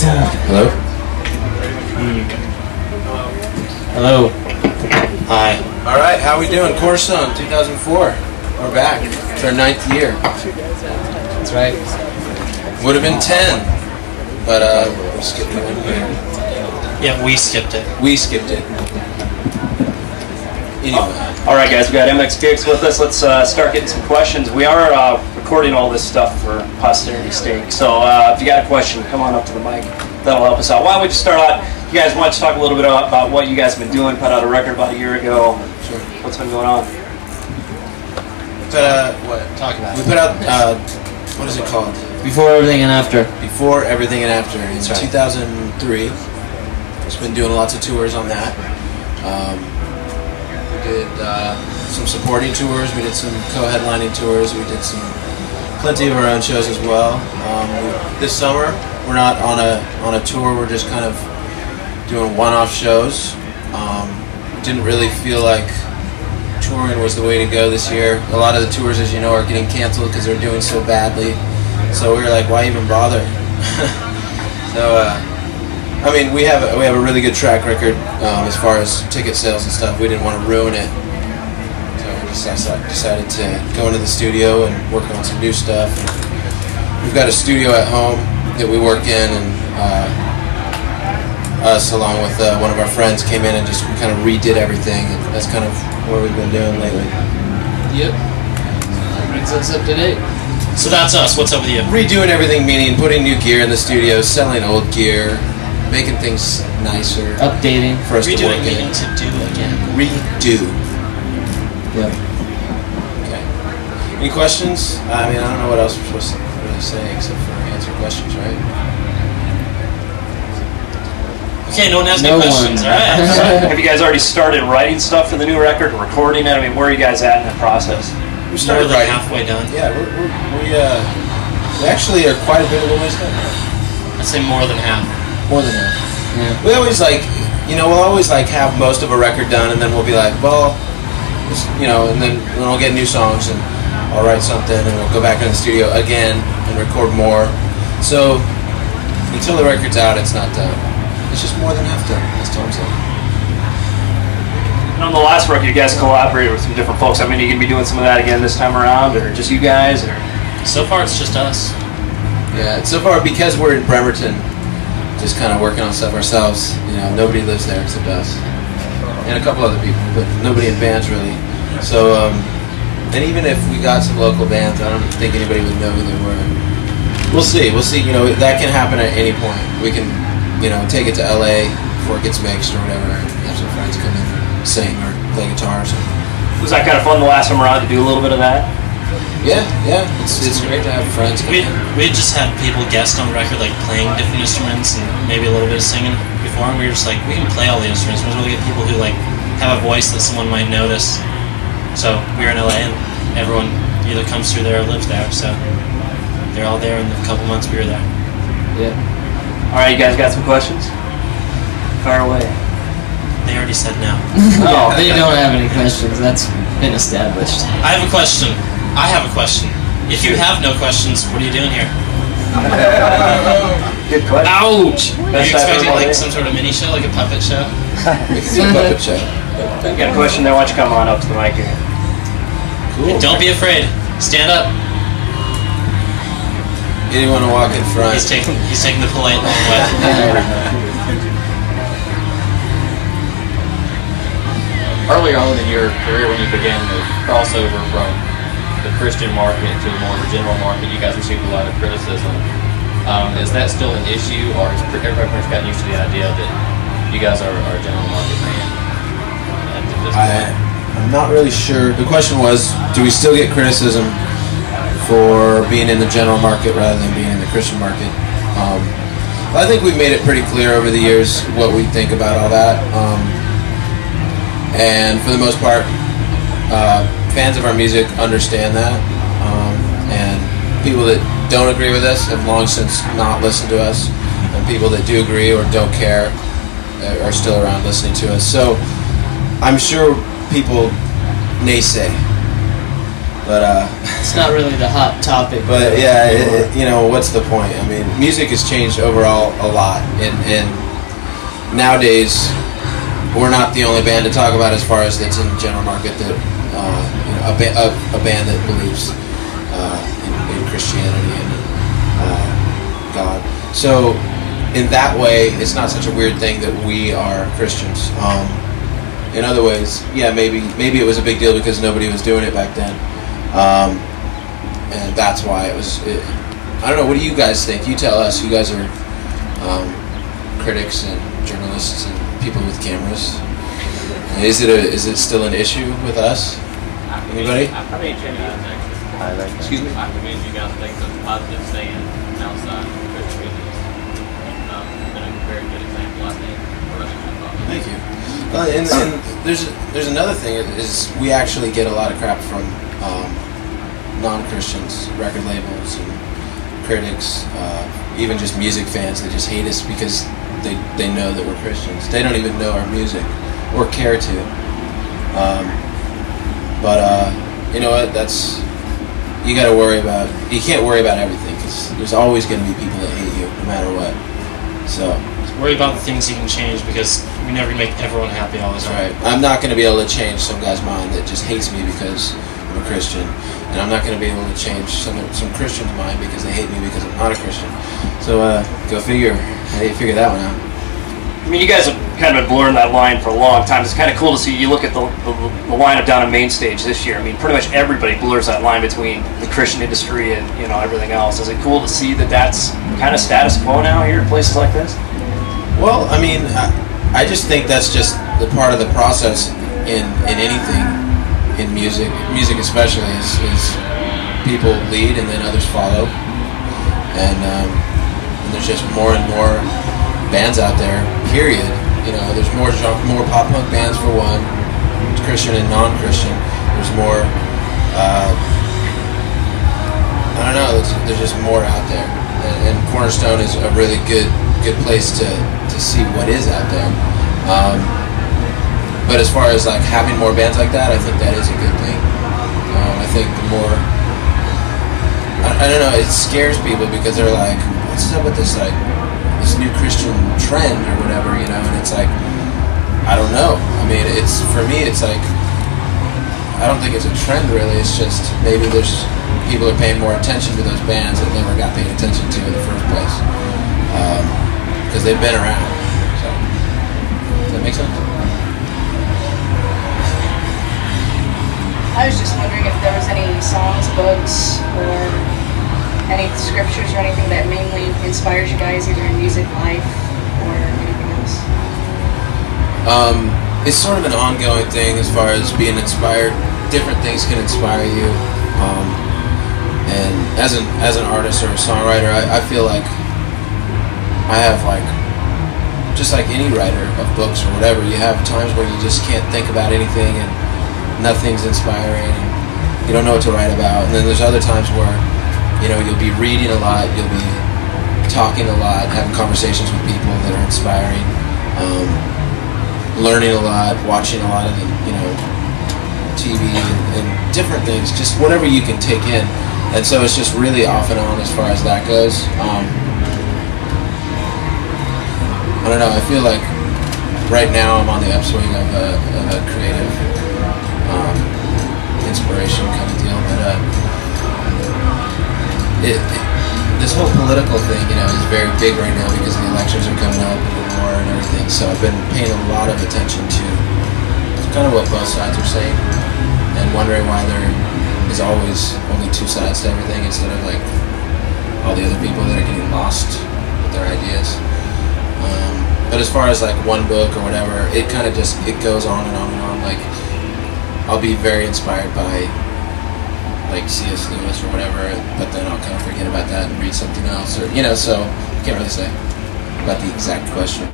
Hello? Hello. Hi. Alright, how we doing? Cornerstone, 2004. We're back. It's our 9th year. That's right. Would have been 10, but we skipped 1 year. Yeah, we skipped it. We skipped it. Anyway. Alright guys, we got MxPx with us. Let's start getting some questions. We are recording all this stuff for posterity's sake. So if you got a question, come on up to the mic. That'll help us out. Why don't we just start out? You guys want to talk a little bit about what you guys have been doing? Put out a record about a year ago. Sure. What's been going on? What? Talk about We it. put out, what is it called? Before Everything and After. Before Everything and After in That's right. 2003. Just been doing lots of tours on that. We did some supporting tours. We did some co-headlining tours. We did plenty of our own shows as well. This summer we're not on a tour. We're just kind of doing one-off shows. Didn't really feel like touring was the way to go this year. A lot of the tours, as you know, are getting canceled because they're doing so badly. So we were like, why even bother? So, I mean, we have a really good track record as far as ticket sales and stuff. We didn't want to ruin it, so we just decided to go into the studio and work on some new stuff. We've got a studio at home that we work in, and us, along with one of our friends, came in and just kind of redid everything. And that's kind of what we've been doing lately. Yep. Brings us up to date. So that's us. What's up with you? Redoing everything, meaning putting new gear in the studio, selling old gear, making things nicer. Updating. For us to work Redoing, meaning in. to do again. Redo. Yep. Okay. Any questions? I mean, I don't know what else we're supposed to really say except for answer questions, right? Okay, no one has No any questions. one. All right. Have you guys already started writing stuff for the new record, recording it? I mean, where are you guys at in that process? We started More than writing. halfway done. Yeah, we actually are quite a bit of a ways done. I'd say more than half. More than that. Yeah. We always we'll always have most of a record done, and then we'll be like, well, and then we'll get new songs, and I'll write something, and we'll go back in the studio again and record more. So until the record's out, it's not done. It's just more than half done, as Tom said. And on the last record, you guys collaborated with some different folks. I mean, are you going to be doing some of that again this time around, or just you guys? Or So far, it's just us. Yeah, so far, because we're in Bremerton, just kind of working on stuff ourselves. Nobody lives there except us. And a couple other people, but nobody in bands, really. So, and even if we got some local bands, I don't think anybody would know who they were. We'll see. That can happen at any point. We can, take it to LA before it gets mixed or whatever, and have some friends come in and sing or play guitar or something. was that kind of fun the last time around to do a little bit of that? Yeah. It's great to have friends come in. We just had people guest on the record, like playing different instruments and maybe a little bit of singing before, and we were just like, we can play all the instruments. We're going to get people who have a voice that someone might notice. So we were in LA, and everyone either comes through there or lives there. So they're all there in the couple months we were there. Yeah. All right, you guys got some questions? Fire away. They already said no. Oh, They don't have any questions. That's been established. I have a question. If you have no questions, what are you doing here? good question. Ouch! Are you Best expecting ever. like some sort of mini show, like a puppet show? We can do a puppet show. You got a question there? Why don't you come on up to the mic here? Cool. Don't be afraid. Stand up. Anyone to walk in front? He's taking the polite long way. Earlier on in your career, when you began the crossover from the Christian market to the more general market, you guys received a lot of criticism. Is that still an issue, or has everybody pretty much gotten used to the idea that you guys are a general market band? I'm not really sure. The question was, do we still get criticism for being in the general market rather than being in the Christian market? I think we've made it pretty clear over the years what we think about all that. And for the most part, fans of our music understand that. And people that don't agree with us have long since not listened to us. And people that do agree or don't care are still around listening to us. So I'm sure people naysay. But It's not really the hot topic. but yeah, you know, what's the point? I mean, music has changed overall a lot, and nowadays we're not the only band to talk about as far as that's in the general market that you know, a band that believes in Christianity and God. So in that way, it's not such a weird thing that we are Christians. In other ways, yeah, maybe it was a big deal because nobody was doing it back then, and that's why it was. I don't know. What do you guys think? You tell us. You guys are critics and journalists and people with cameras. Is it still an issue with us? Anybody? Excuse me. I commend you guys taking such a positive stand outside of Christian music. Been a very good example, I think. Thank you. And there's another thing is we actually get a lot of crap from non-Christians, record labels and critics, even just music fans. They just hate us because they know that we're Christians. They don't even know our music or care to. But you know what? That's you got to worry about. You can't worry about everything because there's always going to be people that hate you no matter what. So Worry about the things you can change because we never make everyone happy all the time. right. I'm not going to be able to change some guy's mind that just hates me because I'm a Christian, and I'm not going to be able to change some Christian's mind because they hate me because I'm not a Christian. So go figure. How do you figure that one out? I mean, you guys have kind of been blurring that line for a long time. It's kind of cool to see. You look at the lineup down on main stage this year. I mean, pretty much everybody blurs that line between the Christian industry and everything else. Is it cool to see that that's kind of status quo now here in places like this? Well, I mean, I just think that's just the part of the process in anything, in music especially, is people lead and then others follow, and there's just more and more bands out there. Period. You know, there's more pop punk bands for one, Christian and non-Christian. There's more. I don't know. There's just more out there, and Cornerstone is a really good place to see what is out there. But as far as like having more bands like that, I think that is a good thing. I think the more, I don't know, it scares people because they're like, what's up with this new Christian trend or whatever, you know? And it's like, I don't know. I mean, for me, it's like, I don't think it's a trend really. It's just maybe there's people are paying more attention to those bands that never got paid attention to in the first place. Because they've been around. So, does that make sense? I was just wondering if there was any songs, books, or any scriptures or anything that mainly inspires you guys, either in music, life, or anything else. It's sort of an ongoing thing as far as being inspired. Different things can inspire you. And as an artist or a songwriter, I feel like I have just like any writer of books or whatever, you have times where you just can't think about anything and nothing's inspiring and you don't know what to write about. And then there's other times where, you know, you'll be reading a lot, you'll be talking a lot, having conversations with people that are inspiring, learning a lot, watching a lot of TV and different things, just whatever you can take in. And so it's just really off and on as far as that goes. I don't know, I feel like right now I'm on the upswing of a creative inspiration kind of deal, but this whole political thing, is very big right now because the elections are coming up and the war and everything, so I've been paying a lot of attention to kind of what both sides are saying and wondering why there is always only two sides to everything instead of like all the other people that are getting lost with their ideas. But as far as like one book or whatever, it kind of just, it goes on and on and on. Like, I'll be very inspired by like C.S. Lewis or whatever, but then I'll kind of forget about that and read something else, or so I can't really say about the exact question.